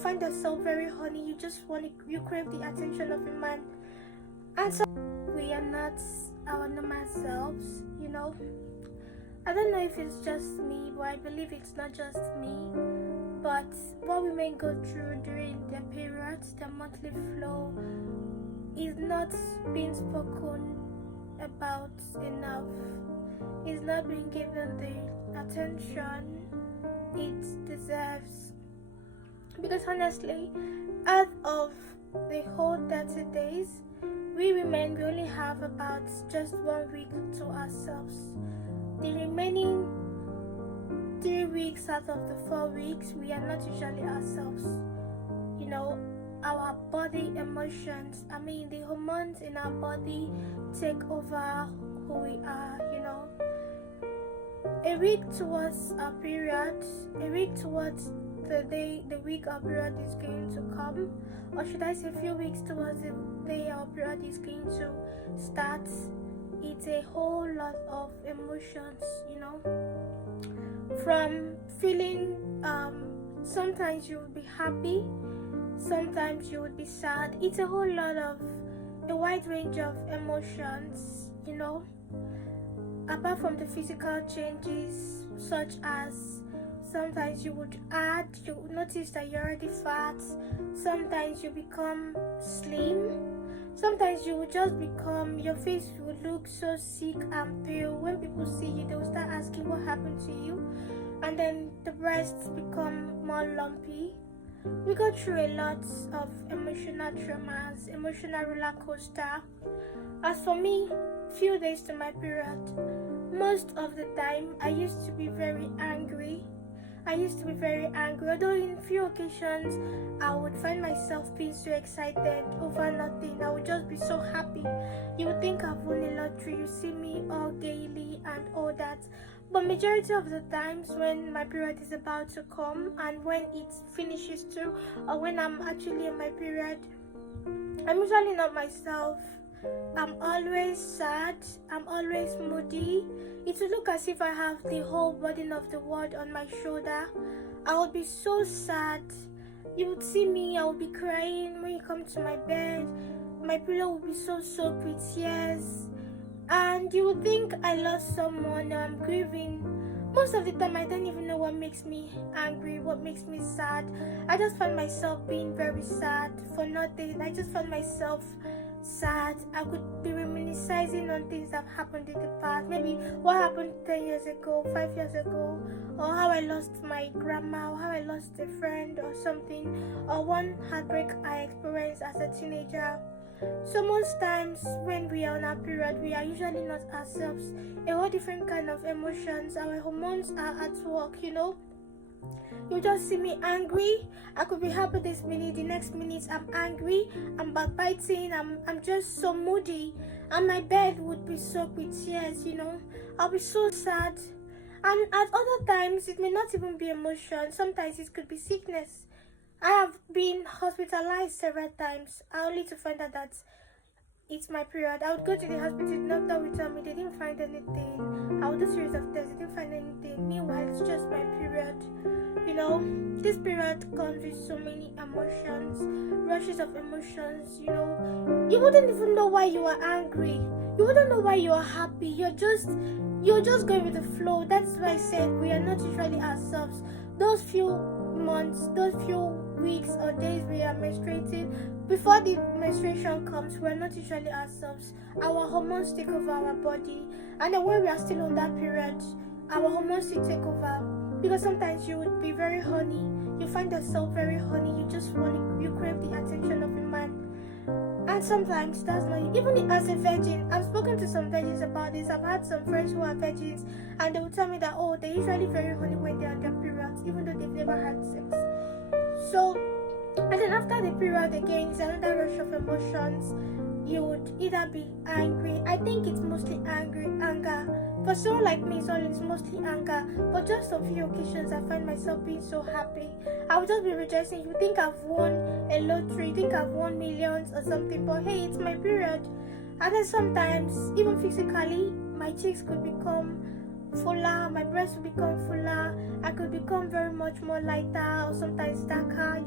find yourself very horny. You just you crave the attention of a man. And so we are not our normal selves, I don't know if it's just me, but I believe it's not just me. But what women go through during their periods, their monthly flow, is not being spoken about enough. It's not being given the attention it deserves. Because honestly, out of the whole 30 days, we women we only have about just 1 week to ourselves. The remaining 3 weeks out of the 4 weeks, we are not usually ourselves. Our body emotions, the hormones in our body take over who we are, A week towards our period, a week towards the week our period is going to come, or should I say a few weeks towards the day our period is going to start. It's a whole lot of emotions, from feeling, sometimes you will be happy, sometimes you would be sad. It's a whole lot of a wide range of emotions, apart from the physical changes, such as sometimes you would notice that you're already fat, sometimes you become slim, sometimes you would just become, your face would look so sick and pale. When people see you, they will start asking what happened to you, and then the breasts become more lumpy. We go through a lot of emotional traumas, emotional roller coaster. As for me, few days to my period, most of the time I used to be very angry. Although in few occasions I would find myself being so excited over nothing. I would just be so happy. You would think I've won a lottery. You see me all gaily and all that. But majority of the times when my period is about to come and when it finishes too, or when I'm actually in my period, I'm usually not myself. I'm always sad. I'm always moody. It would look as if I have the whole burden of the world on my shoulder. I would be so sad. You would see me, I would be crying when you come to my bed. My pillow would be so soaked with tears. And you would think I lost someone or I'm grieving. Most of the time, I don't even know what makes me angry, what makes me sad. I just find myself being very sad for nothing. I just find myself sad. I could be reminiscing on things that have happened in the past. Maybe what happened 10 years ago, 5 years ago, or how I lost my grandma, or how I lost a friend or something, or one heartbreak I experienced as a teenager. So most times when we are on our period, we are usually not ourselves. A whole different kind of emotions. Our hormones are at work, You just see me angry. I could be happy this minute, the next minute I'm angry, I'm backbiting, I'm just so moody, and my bed would be soaked with tears, I'll be so sad. And at other times it may not even be emotion. Sometimes it could be sickness. I have been hospitalized several times, only to find out that it's my period. I would go to the hospital, the doctor would tell me they didn't find anything. I would do a series of tests, they didn't find anything. Meanwhile, it's just my period. This period comes with so many emotions, rushes of emotions, You wouldn't even know why you are angry. You wouldn't know why you are happy. You're just going with the flow. That's why I said we are not usually ourselves. Those few months, those few weeks or days we are menstruating, before the menstruation comes, we are not usually ourselves. Our hormones take over our body, and then when we are still on that period, our hormones will take over. Because sometimes you would be very horny, you find yourself very horny, you crave the attention of a man. And sometimes that's not, even as a virgin, I've spoken to some virgins about this. I've had some friends who are virgins, and they will tell me that they're usually very horny when they're on their periods, even though they've never had sex. So, and then after the period again, it's another rush of emotions. You would either be angry. I think it's mostly anger. For someone like me, it's mostly anger. But just on few occasions, I find myself being so happy. I would just be rejoicing. You think I've won a lottery, you think I've won millions or something, but hey, it's my period. And then sometimes, even physically, my cheeks could become fuller, my breasts will become fuller, I could become very much more lighter or sometimes darker,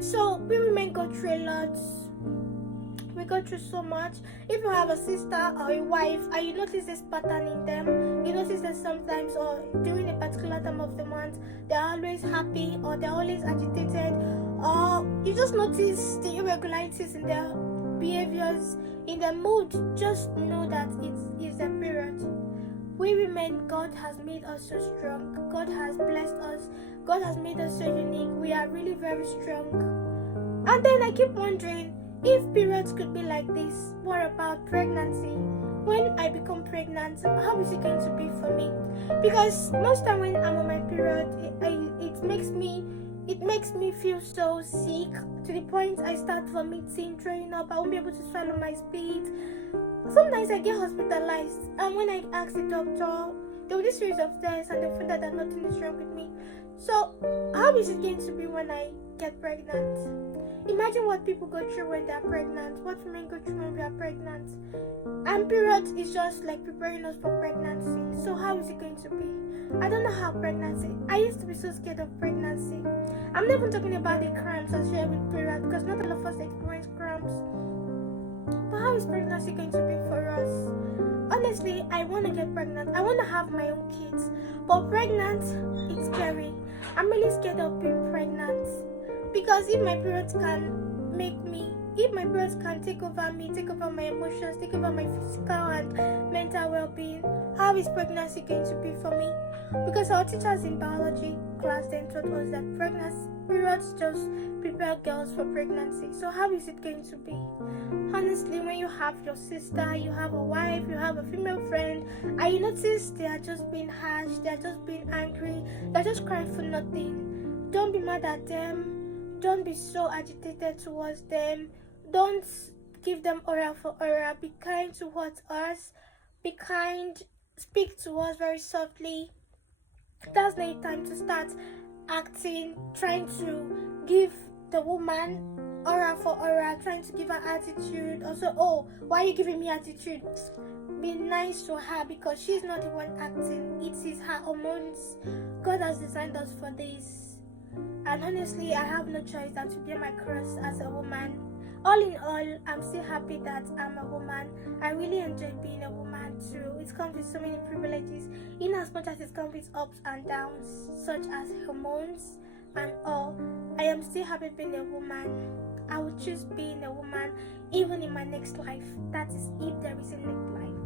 So we women go through a lot. We go through so much. If you have a sister or a wife and you notice this pattern in them, you notice that sometimes or during a particular time of the month they're always happy or they're always agitated, or you just notice the irregularities in their behaviors, in their mood, just know that it is their period. We women, God has made us so strong. God has blessed us. God has made us so unique. We are really very strong. And then I keep wondering, if periods could be like this, what about pregnancy? When I become pregnant, how is it going to be for me? Because most time when I'm on my period, it makes me feel so sick to the point I start vomiting, throwing up. I won't be able to swallow my spit. Sometimes I get hospitalized, and when I ask the doctor, there will be a series of tests, and they find out that nothing is wrong with me. So, how is it going to be when I get pregnant? Imagine what people go through when they are pregnant, what women go through when we are pregnant. And periods is just like preparing us for pregnancy. So how is it going to be? I don't know how pregnancy. I used to be so scared of pregnancy. I'm not even talking about the cramps associated with period, because not all of us experience cramps. But how is pregnancy going to be for us? Honestly, I want to get pregnant. I want to have my own kids. But pregnant, it's scary. I'm really scared of being pregnant. Because if my periods can take over me, take over my emotions, take over my physical and mental well-being, how is pregnancy going to be for me? Because our teachers in biology class then taught us that periods just prepare girls for pregnancy. So how is it going to be? Honestly, when you have your sister, you have a wife, you have a female friend, and you notice they are just being harsh, they are just being angry, they're just crying for nothing, don't be mad at them. Don't be so agitated towards them. Don't give them oral for oral. Be kind towards us. Be kind. Speak to us very softly. That's not time to start acting, trying to give the woman oral for oral, trying to give her attitude. Also, why are you giving me attitude? Be nice to her because she's not the one acting. It is her hormones. God has designed us for this. And honestly, I have no choice than to bear my cross as a woman. All in all, I'm still happy that I'm a woman. I really enjoy being a woman too. It comes with so many privileges, in as much as it comes with ups and downs, such as hormones and all. I am still happy being a woman. I would choose being a woman even in my next life. That is if there is a next life.